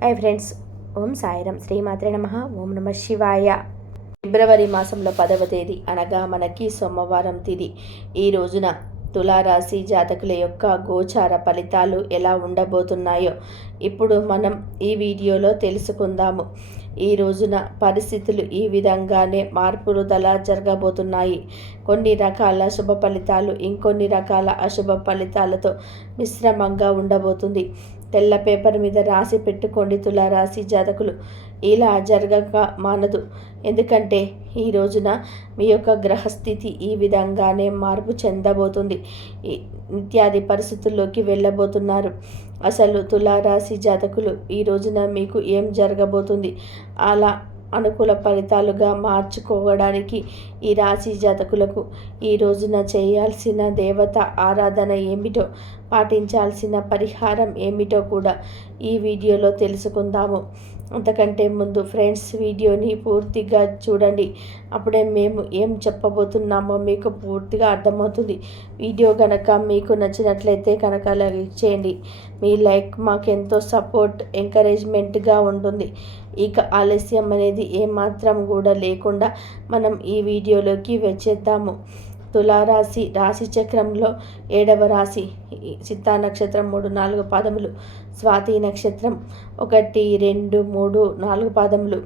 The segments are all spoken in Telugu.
హాయ్ ఫ్రెండ్స్, ఓం సాయిరం, శ్రీమాత్రే నమః. ఓం నమ శివాయ. ఫిబ్రవరి మాసంలో 10వ తేదీ అనగా మనకి సోమవారం తిథి. ఈ రోజున తులారాశి జాతకుల యొక్క గోచార ఫలితాలు ఎలా ఉండబోతున్నాయో ఇప్పుడు మనం ఈ వీడియోలో తెలుసుకుందాము. ఈ రోజున పరిస్థితులు ఈ విధంగానే మార్పులుదల జరగబోతున్నాయి. కొన్ని రకాల శుభ ఫలితాలు, ఇంకొన్ని రకాల అశుభ ఫలితాలతో మిశ్రమంగా ఉండబోతుంది. తెల్ల పేపర్ మీద రాసి పెట్టుకోండి తులారాశి జాతకులు. ఇలా జరగక మానదు. ఎందుకంటే ఈ రోజున మీ యొక్క గ్రహస్థితి ఈ విధంగానే మార్పు చెందబోతుంది. నిత్యాది పరిస్థితుల్లోకి వెళ్ళబోతున్నారు. అసలు తులారాశి జాతకులు ఈ రోజున మీకు ఏం జరగబోతుంది, అలా అనుకూల ఫలితాలుగా మార్చుకోవడానికి ఈ రాశి జాతకులకు ఈ రోజున చేయాల్సిన దేవత ఆరాధన ఏమిటో, పాటించాల్సిన పరిహారం ఏమిటో కూడా ఈ వీడియోలో తెలుసుకుందాము. అంతకంటే ముందు ఫ్రెండ్స్, వీడియోని పూర్తిగా చూడండి. అప్పుడే మేము ఏం చెప్పబోతున్నామో మీకు పూర్తిగా అర్థమవుతుంది. వీడియో కనుక మీకు నచ్చినట్లయితే కనుక లైక్ చేయండి. మీ లైక్ మాకెంతో సపోర్ట్, ఎంకరేజ్మెంట్గా ఉంటుంది. ఇక ఆలస్యం అనేది ఏమాత్రం కూడా లేకుండా మనం ఈ వీడియోలోకి వచ్చేద్దాము. తులారాశి రాశి చక్రంలో 7వ రాశి. చిత్తా నక్షత్రం 3, 4 పాదములు, స్వాతి నక్షత్రం 1, 2, 3, 4 పాదములు,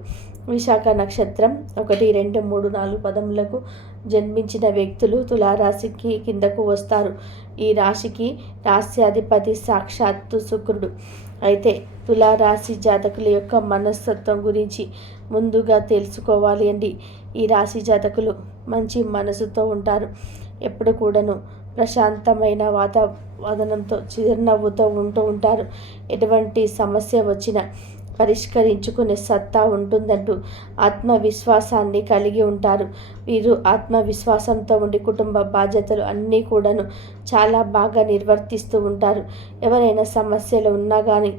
విశాఖ నక్షత్రం 1, 2, 3, 4 పదములకు జన్మించిన వ్యక్తులు తులారాశికి కిందకు వస్తారు. ఈ రాశికి రాశ్యాధిపతి సాక్షాత్తు శుక్రుడు. అయితే తులారాశి జాతకుల యొక్క మనస్తత్వం గురించి ముందుగా తెలుసుకోవాలి అండి. ఈ రాశి జాతకులు మంచి మనసుతో ఉంటారు. ఎప్పుడు కూడాను ప్రశాంతమైన వాతావరణంతో చిరునవ్వుతో ఉంటూ ఉంటారు. ఎటువంటి సమస్య వచ్చినా పరిష్కరించుకునే సత్తా ఉంటుందంటూ ఆత్మవిశ్వాసాన్ని కలిగి ఉంటారు. వీరు ఆత్మవిశ్వాసంతో ఉండి కుటుంబ బాధ్యతలు అన్నీ కూడాను చాలా బాగా నిర్వర్తిస్తూ ఉంటారు. ఎవరైనా సమస్యలు ఉన్నా కానీ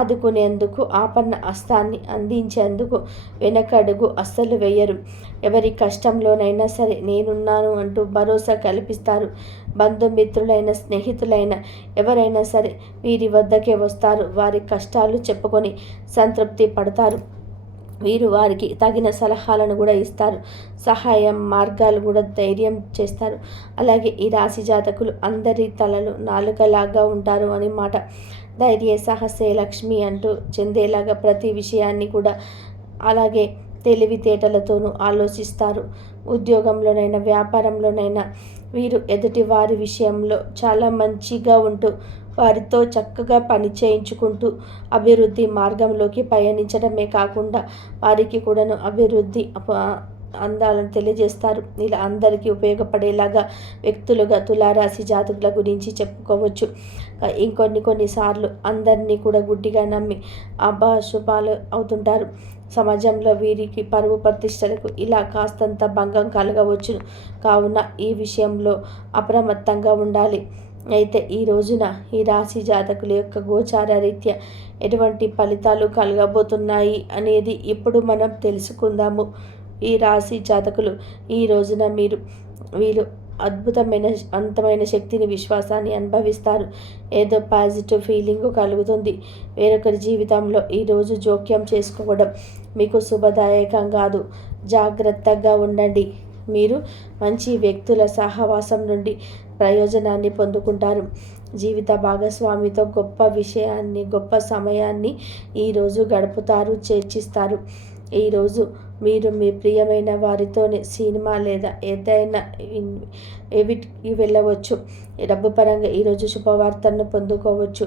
ఆదుకునేందుకు, ఆపన్న హస్తాన్ని అందించేందుకు వెనకడుగు అస్సలు వేయరు. ఎవరి కష్టంలోనైనా సరే నేనున్నాను అంటూ భరోసా కల్పిస్తారు. బంధుమిత్రులైన, స్నేహితులైన ఎవరైనా సరే వీరి వద్దకే వస్తారు. వారి కష్టాలు చెప్పుకొని సంతృప్తి పడతారు. వీరు వారికి తగిన సలహాలను కూడా ఇస్తారు. సహాయం మార్గాలు కూడా ధైర్యం చేస్తారు. అలాగే ఈ రాశి జాతకులు అందరి తలలు నాలుకలాగా ఉంటారు అని మాట. ధైర్య సాహసే లక్ష్మి అంటూ చెందేలాగా ప్రతి విషయాన్ని కూడా అలాగే తెలివితేటలతోనూ ఆలోచిస్తారు. ఉద్యోగంలోనైనా వ్యాపారంలోనైనా వీరు ఎదుటి వారి విషయంలో చాలా మంచిగా ఉంటూ వారితో చక్కగా పని చేయించుకుంటూ అభివృద్ధి మార్గంలోకి పయనించడమే కాకుండా వారికి కూడాను అభివృద్ధి అందాలను తెలియజేస్తారు. ఇలా అందరికీ ఉపయోగపడేలాగా వ్యక్తులుగా తులారాశి జాతకుల గురించి చెప్పుకోవచ్చు. కొన్నిసార్లు అందరినీ కూడా గుడ్డిగా నమ్మి అభాశుభాలు అవుతుంటారు. సమాజంలో వీరికి పరువు ప్రతిష్టలకు ఇలా కాస్తంత భంగం కలగవచ్చును. కావున ఈ విషయంలో అప్రమత్తంగా ఉండాలి. అయితే ఈ రోజున ఈ రాశి జాతకుల యొక్క గోచార రీత్యా ఎటువంటి ఫలితాలు కలగబోతున్నాయి అనేది ఇప్పుడు మనం తెలుసుకుందాము. ఈ రాశి జాతకులు ఈ రోజున వీరు అంతమైన శక్తిని, విశ్వాసాన్ని అనుభవిస్తారు. ఏదో పాజిటివ్ ఫీలింగ్ కలుగుతుంది. వేరొకరి జీవితంలో ఈరోజు జోక్యం చేసుకోవడం మీకు శుభదాయకం కాదు. జాగ్రత్తగా ఉండండి. మీరు మంచి వ్యక్తుల సహవాసం నుండి ప్రయోజనాన్ని పొందుకుంటారు. జీవిత భాగస్వామితో గొప్ప సమయాన్ని ఈరోజు గడుపుతారు, చర్చిస్తారు. ఈరోజు మీరు మీ ప్రియమైన వారితోనే సినిమా లేదా ఏదైనా వెళ్ళవచ్చు. డబ్బు పరంగా ఈరోజు శుభవార్తలను పొందుకోవచ్చు.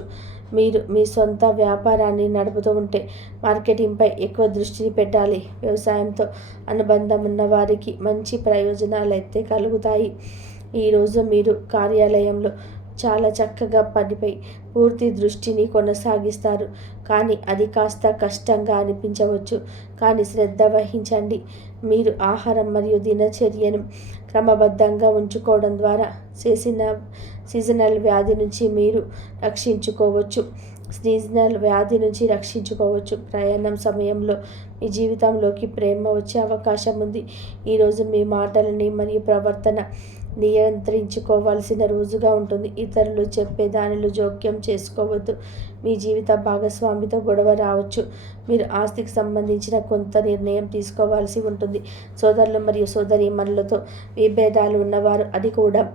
మీరు మీ సొంత వ్యాపారాన్ని నడుపుతూ ఉంటే మార్కెటింగ్పై ఎక్కువ దృష్టి పెట్టాలి. వ్యవసాయంతో అనుబంధం ఉన్న వారికి మంచి ప్రయోజనాలు అయితే కలుగుతాయి. ఈరోజు మీరు కార్యాలయంలో చాలా చక్కగా పనిపై పూర్తి దృష్టిని కొనసాగిస్తారు. కానీ అది కాస్త కష్టంగా అనిపించవచ్చు. కానీ శ్రద్ధ వహించండి. మీరు ఆహారం మరియు దినచర్యను క్రమబద్ధంగా ఉంచుకోవడం ద్వారా సీజనల్ వ్యాధి నుంచి రక్షించుకోవచ్చు. ప్రయాణం సమయంలో మీ జీవితంలోకి ప్రేమ వచ్చే అవకాశం ఉంది. ఈరోజు మీ మాటలని మరియు ప్రవర్తన నియంత్రించుకోవాల్సిన రోజుగా ఉంటుంది. ఇతరులు చెప్పే దానిలో జోక్యం చేసుకోవద్దు. మీ జీవిత భాగస్వామితో గొడవ రావచ్చు. మీరు ఆస్తికి సంబంధించిన కొంత నిర్ణయం తీసుకోవాల్సి ఉంటుంది. సోదరులు మరియు సోదరీమణులతో విభేదాలు ఉన్నవారు అది కూడా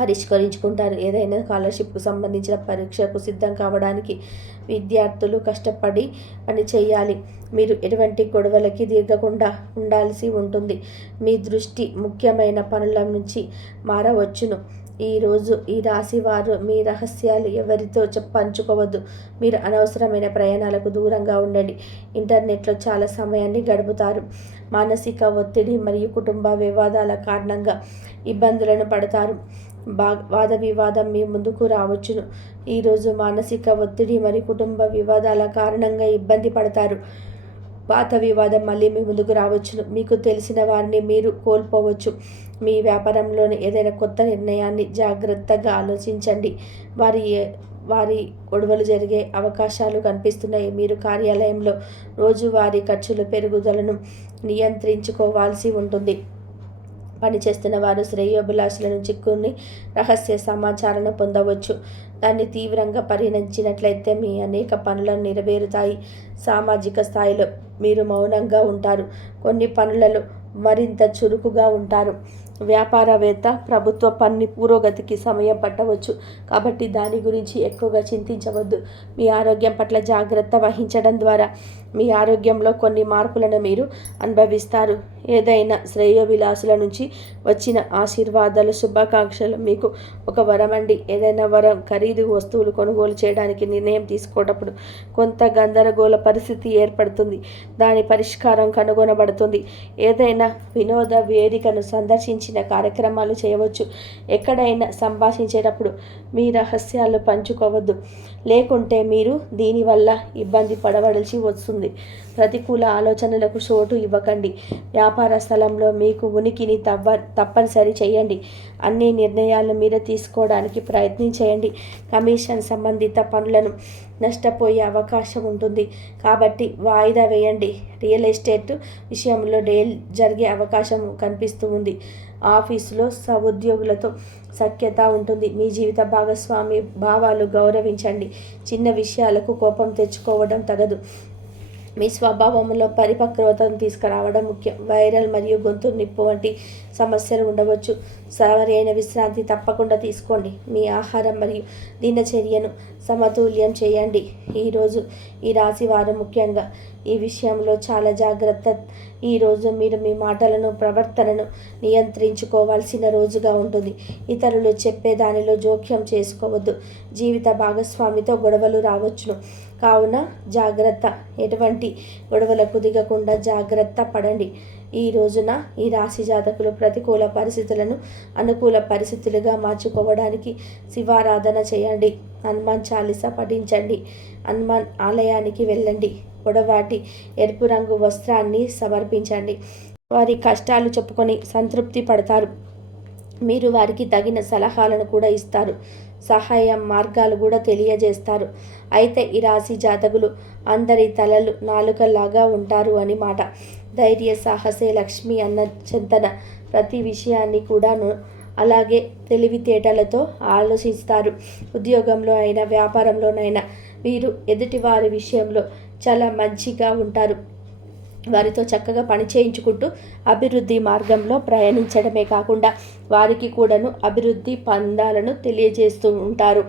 పరిష్కరించుకుంటారు. ఏదైనా స్కాలర్షిప్కు సంబంధించిన పరీక్షకు సిద్ధం కావడానికి విద్యార్థులు కష్టపడి పని చేయాలి. మీరు ఎటువంటి గొడవలకి దిగకుండా ఉండాల్సి ఉంటుంది. మీ దృష్టి ముఖ్యమైన పనుల నుంచి మారవచ్చును. ఈరోజు ఈ రాశి వారు మీ రహస్యాలు ఎవరితో పంచుకోవద్దు. మీరు అనవసరమైన ప్రయాణాలకు దూరంగా ఉండండి. ఇంటర్నెట్లో చాలా సమయాన్ని గడుపుతారు. మానసిక ఒత్తిడి మరియు కుటుంబ వివాదాల కారణంగా ఇబ్బందులను పడతారు. వాద వివాదం మీ ముందుకు రావచ్చును. ఈరోజు మానసిక ఒత్తిడి మరియు కుటుంబ వివాదాల కారణంగా ఇబ్బంది పడతారు. పాత వివాదం మళ్ళీ మీ ముందుకు రావచ్చును. మీకు తెలిసిన వారిని మీరు కోల్పోవచ్చు. మీ వ్యాపారంలోని ఏదైనా కొత్త నిర్ణయాన్ని జాగ్రత్తగా ఆలోచించండి. వారి గొడవలు జరిగే అవకాశాలు కనిపిస్తున్నాయి. మీరు కార్యాలయంలో రోజువారీ ఖర్చుల పెరుగుదలను నియంత్రించుకోవాల్సి ఉంటుంది. పనిచేస్తున్న వారు శ్రేయోభిలాషుల నుంచి కొన్ని రహస్య సమాచారాన్ని పొందవచ్చు. దాన్ని తీవ్రంగా పరిగణించినట్లయితే మీ అనేక పనులను నెరవేరుతాయి. సామాజిక స్థాయిలో మీరు మౌనంగా ఉంటారు. కొన్ని పనులలో మరింత చురుకుగా ఉంటారు. వ్యాపారవేత్త ప్రభుత్వ పని పురోగతికి సమయం పట్టవచ్చు. కాబట్టి దాని గురించి ఎక్కువగా చింతించవద్దు. మీ ఆరోగ్యం పట్ల జాగ్రత్త వహించడం ద్వారా మీ ఆరోగ్యంలో కొన్ని మార్పులను మీరు అనుభవిస్తారు. ఏదైనా శ్రేయోభిలాషుల నుంచి వచ్చిన ఆశీర్వాదాలు శుభాకాంక్షలు మీకు ఒక వరమండి. ఏదైనా వరం ఖరీదు వస్తువులు కొనుగోలు చేయడానికి నిర్ణయం తీసుకోవటప్పుడు కొంత గందరగోళ పరిస్థితి ఏర్పడుతుంది. దాని పరిష్కారం కనుగొనబడుతుంది. ఏదైనా వినోద వేదికను సందర్శించిన కార్యక్రమాలు చేయవచ్చు. ఎక్కడైనా సంభాషించేటప్పుడు మీ రహస్యాలు పంచుకోవద్దు. లేకుంటే మీరు దీనివల్ల ఇబ్బంది పడవలసి వస్తుంది. ప్రతికూల ఆలోచనలకు చోటు ఇవ్వకండి. వ్యాపార స్థలంలో మీకు ఉనికిని తప్పనిసరి చేయండి. అన్ని నిర్ణయాలు మీరు తీసుకోవడానికి ప్రయత్నించేయండి. కమిషన్ సంబంధిత పనులను నష్టపోయే అవకాశం ఉంటుంది. కాబట్టి వాయిదా వేయండి. రియల్ ఎస్టేట్ విషయంలో డీల్ జరిగే అవకాశం కనిపిస్తూ ఉంది. ఆఫీసులో సహోద్యోగులతో సఖ్యత ఉంటుంది. మీ జీవిత భాగస్వామి భావాలు గౌరవించండి. చిన్న విషయాలకు కోపం తెచ్చుకోవడం తగదు. మీ స్వభావంలో పరిపక్వతను తీసుకురావడం ముఖ్యం. వైరల్ మరియు గొంతు నిప్పు వంటి సమస్యలు ఉండవచ్చు. సరైన విశ్రాంతి తప్పకుండా తీసుకోండి. మీ ఆహారం మరియు దినచర్యను సమతుల్యం చేయండి. ఈరోజు ఈ రాశి వారు ముఖ్యంగా ఈ విషయంలో చాలా జాగ్రత్త. ఈరోజు మీరు మీ మాటలను ప్రవర్తనను నియంత్రించుకోవాల్సిన రోజుగా ఉంటుంది. ఇతరులు చెప్పే దానిలో జోక్యం చేసుకోవద్దు. జీవిత భాగస్వామితో గొడవలు రావచ్చును. కావున జాగ్రత్త. ఎటువంటి గొడవలకు దిగకుండా జాగ్రత్త పడండి. ఈ రోజున ఈ రాశి జాతకులు ప్రతికూల పరిస్థితులను అనుకూల పరిస్థితులుగా మార్చుకోవడానికి శివారాధన చేయండి. హనుమాన్ చాలీసా పఠించండి. హనుమాన్ ఆలయానికి వెళ్ళండి. పొడవాటి ఎరుపు రంగు వస్త్రాన్ని సమర్పించండి. వారి కష్టాలు చెప్పుకొని సంతృప్తి పడతారు. మీరు వారికి తగిన సలహాలను కూడా ఇస్తారు. సహాయ మార్గాలు కూడా తెలియజేస్తారు. అయితే ఈ రాశి జాతకులు అందరి తలలు నాలుకలాగా ఉంటారు అని మాట. ధైర్య సాహసే లక్ష్మి అన్న చింతన ప్రతి విషయాన్ని కూడాను అలాగే తెలివితేటలతో ఆలోచిస్తారు. ఉద్యోగంలో అయినా వ్యాపారంలోనైనా వీరు ఎదుటివారి విషయంలో చాలా మంచిగా ఉంటారు. వారితో చక్కగా పని చేయించుకుంటూ అభివృద్ధి మార్గంలో ప్రయాణించడమే కాకుండా వారికి కూడాను అభివృద్ధి పందాలను తెలియజేస్తూ ఉంటారు.